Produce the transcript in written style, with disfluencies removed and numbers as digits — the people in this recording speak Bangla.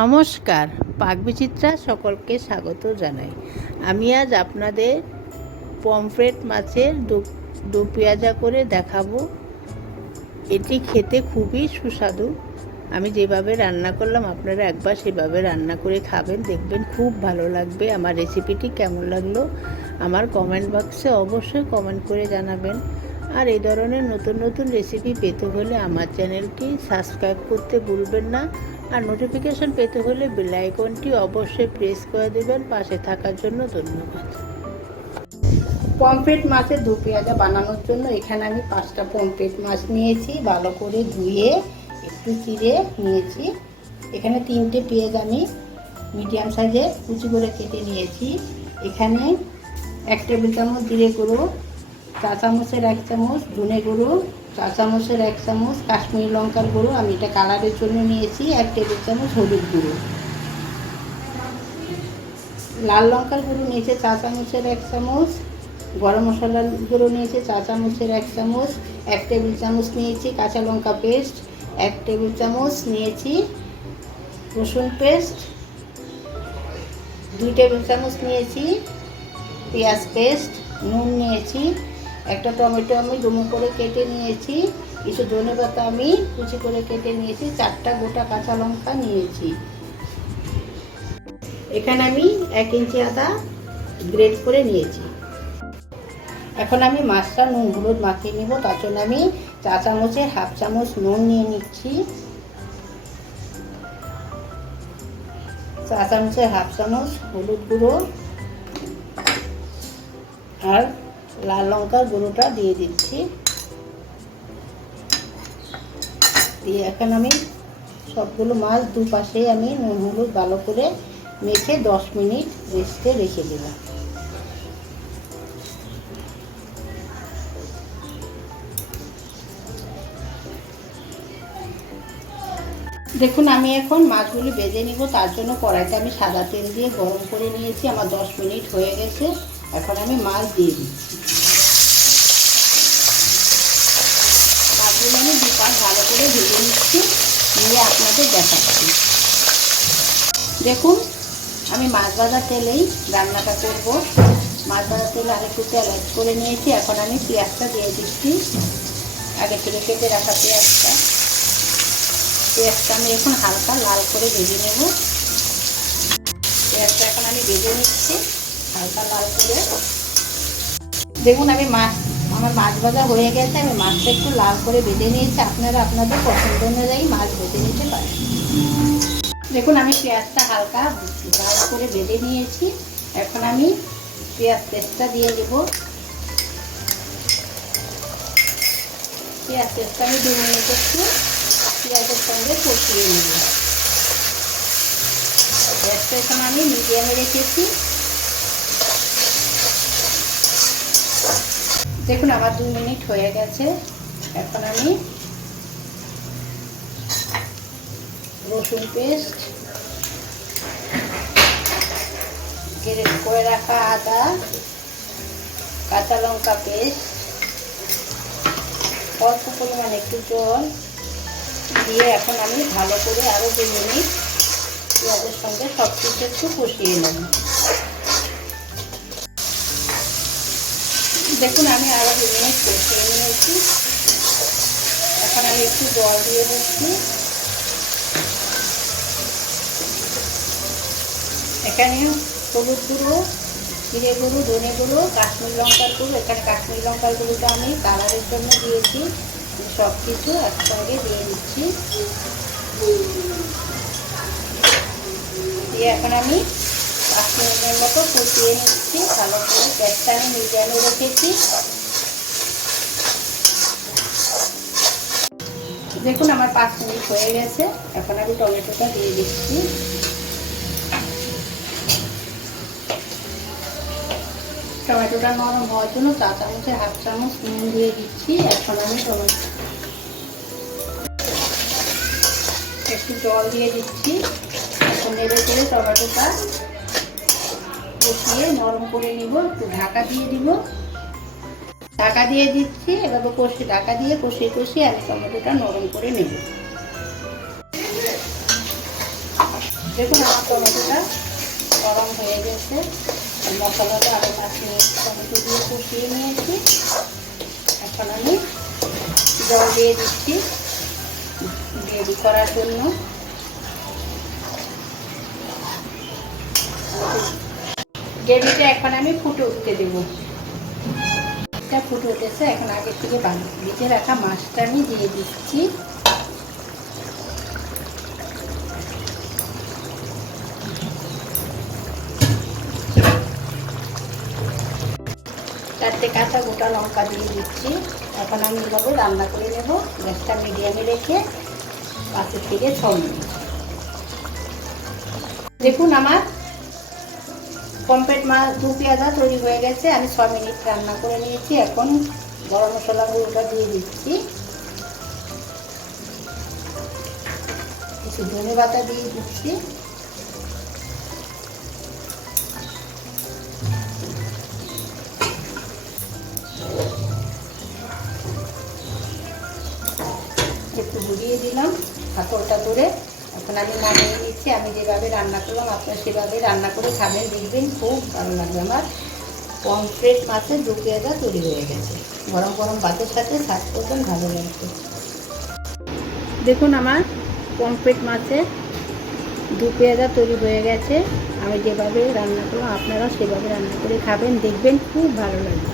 নমস্কার, পাকবিচিত্রা সকলকে স্বাগত জানাই। আমি আজ আপনাদের পমফ্রেট মাছের দু পেঁয়াজা করে দেখাবো। এটি খেতে খুবই সুস্বাদু। আমি যেভাবে রান্না করলাম আপনারা একবার সেভাবে রান্না করে খাবেন, দেখবেন খুব ভালো লাগবে। আমার রেসিপিটি কেমন লাগলো আমার কমেন্ট বক্সে অবশ্যই কমেন্ট করে জানাবেন। আর এই ধরনের নতুন নতুন রেসিপি পেতে হলে আমার চ্যানেলটি সাবস্ক্রাইব করতে ভুলবেন না। আর নোটিফিকেশন পেতে হলে বেল আইকনটি অবশ্যই প্রেস করে দেবেন। পাশে থাকার জন্য ধন্যবাদ। পমফ্রেট মাছের দু পেঁয়াজা বানানোর জন্য এখানে আমি 5টা পমফ্রেট মাছ নিয়েছি, ভালো করে ধুয়ে একটু চিড়ে নিয়েছি। এখানে 3টে পেঁয়াজ আমি মিডিয়াম সাইজে কুচি করে কেটে নিয়েছি। এখানে 1 টেবিল চামচ জিরে গুঁড়ো, 4 চামচের 1 চামচ ধনে গুঁড়ো, 4 চামচের 1 চামচ কাশ্মীরি লঙ্কার গুঁড়ো, আমি এটা কালারের জন্য নিয়েছি। 1 টেবিল চামচ হলুদ গুঁড়ো, লাল লঙ্কার গুঁড়ো নিয়েছে 4 চামচের 1 চামচ, গরম মশলার গুঁড়ো নিয়েছে 4 চামচের 1 চামচ, 1 টেবিল চামচ নিয়েছি কাঁচা লঙ্কা পেস্ট, 1 টেবিল চামচ নিয়েছি রসুন পেস্ট, 2 টেবিল চামচ নিয়েছি পেঁয়াজ পেস্ট, নুন নিয়েছি, একটা টমেটো আমি ডুমো করে কেটে নিয়েছি, কিছু ধনেপাতা আমি কুচি করে কেটে নিয়েছি, 4টা গোটা কাঁচা লঙ্কা নিয়েছি। এখানে আমি 1 ইঞ্চি আদা গ্রেট করে নিয়েছি। এখন আমি মাছটা নুন হলুদ মাখিয়ে নেব। তার জন্য আমি 4 চামচের হাফ চামচ নুন নিয়ে নিচ্ছি, 4 চামচের হাফ চামচ হলুদ গুঁড়ো আর লাল লঙ্কার গুঁড়োটা দিয়ে দিচ্ছি। দিয়ে এখন আমি সবগুলো মাছ দুপাশেই আমি নুন হলুদ ভালো করে মেখে 10 মিনিট রেস্টে রেখে দিলাম। দেখুন আমি এখন মাছগুলি ভেজে নিব। তার জন্য কড়াইতে আমি সাদা তেল দিয়ে গরম করে নিয়েছি। আমার 10 মিনিট হয়ে গেছে। এখন আমি মাছ দিয়ে দিচ্ছি। মাছগুলো আমি দুপাশ ভালো করে ভেজে নিচ্ছি, নিয়ে আপনাদের দেখাচ্ছি। দেখুন আমি মাছ ভাজার তেলেই রান্নাটা করব। মাছ ভাজার তেলে আরেকটু তেল অ্যাড করে নিয়েছি। এখন আমি পেঁয়াজটা দিয়ে দিচ্ছি, আগে থেকে কেটে রাখা পেঁয়াজটা আমি এখন হালকা লাল করে ভেজে নেব। পেঁয়াজটা এখন আমি ভেজে নিচ্ছি হালকা লাল করে। দেখুন আমার মাছ ভাজা হয়ে গেছে। আমি মাছটা একটু লাল করে ভেজে নিয়েছি। আপনারা আপনাদের পছন্দ অনুযায়ী মাছ ভেজে নিতে পারেন। দেখুন আমি পেঁয়াজটা হালকা লাল করে ভেজে নিয়েছি। এখন আমি পেঁয়াজ পেস্টটা দিয়ে দেব। পেঁয়াজ পেস্টটা আমি 2 মিনিট একটু পেঁয়াজের সঙ্গে কষিয়ে নেব। গ্যাসটা এখন আমি মিডিয়ামে রেখেছি। দেখুন আমার 2 মিনিট হয়ে গেছে। এখন আমি রসুন পেস্ট, গ্রেট করে রাখা আদা, কাঁচা লঙ্কা পেস্ট, অল্প পরিমাণে একটু জল দিয়ে এখন আমি ভালো করে আরও 2 মিনিট পেঁয়াজের সঙ্গে সব কিছু একটু কষিয়ে নেব। দেখুন আমি আরও 2 মিনিট কষিয়ে নিয়েছি। এখন আমি একটু জল দিয়ে দিচ্ছি। এখানে হলুদ গুঁড়ো, জিরে গুঁড়ো, ধনে গুঁড়ো, কাশ্মীরি লঙ্কার গুঁড়ো, এখানে কাশ্মীরি লঙ্কার গুঁড়োটা আমি কালারের জন্য দিয়েছি। সব কিছু একসঙ্গে দিয়ে দিচ্ছি। দিয়ে এখন আমি 5 মিনিটের মতো কষিয়ে নিচ্ছি ভালো করে। গ্যাসটা আমি মিডিয়ামে রেখেছি। দেখুন আমার 5 মিনিট হয়ে গেছে। এখন আমি টমেটোটা দিয়ে দিচ্ছি। টমেটোটা নরম হওয়ার জন্য 4 চামচের হাফ চামচ নুন দিয়ে দিচ্ছি। এখন আমি একটু জল দিয়ে দিচ্ছি। এখন নেড়ে চেড়ে টমেটোটা কষিয়ে নরম করে নিব। একটু ঢাকা দিয়ে দিব। ঢাকা দিয়ে দিচ্ছি। এভাবে ঢাকা দিয়ে কষিয়ে আমি টমেটোটা নরম করে নেব। দেখুন আমার টমেটোটা গরম হয়ে গেছে, মশলাটা আরও 5 মিনিট টমেটো দিয়ে কষিয়ে নিয়েছি। এখন আমি জল দিয়ে দিচ্ছি গ্রেভি করার জন্য। গ্রেভিটা এখন আমি ফুটে উঠতে দেবো। এটা ফুটে উঠেছে, এখন আগে থেকে ভেজে রাখা মাছটা আমি দিয়ে দিচ্ছি। চারটে কাঁচা গোটা লঙ্কা দিয়ে দিচ্ছি। এখন আমি এভাবে রান্না করে নেব, গ্যাসটা মিডিয়ামে রেখে 5 থেকে 6 মিনিট। দেখুন আমার পমফ্রেট মাছ দু পেঁয়াজা তৈরি হয়ে গেছে। আমি 6 মিনিট রান্না করে নিয়েছি। এখন গরম মশলা গুঁড়োটা দিয়ে দিচ্ছি, কিছু ধনে পাতা দিয়ে দিচ্ছি, একটু ঘুরিয়ে দিলাম হাতলটা ধরে। এখন আমি নামিয়ে নিচ্ছি। আমি যেভাবে রান্না করলাম আপনারা সেভাবে রান্না করে খাবেন, দেখবেন খুব ভালো লাগবে। আমার পমফ্রেট মাছের দু পেঁয়াজা তৈরি হয়ে গেছে। গরম গরম ভাতের সাথে সার্ভ করবেন, ভালো লাগবে। দেখুন আমার পমফ্রেট মাছের দু পেঁয়াজা তৈরি হয়ে গেছে। আমি যেভাবে রান্না করলাম আপনারা সেভাবে রান্না করে খাবেন, দেখবেন খুব ভালো লাগবে।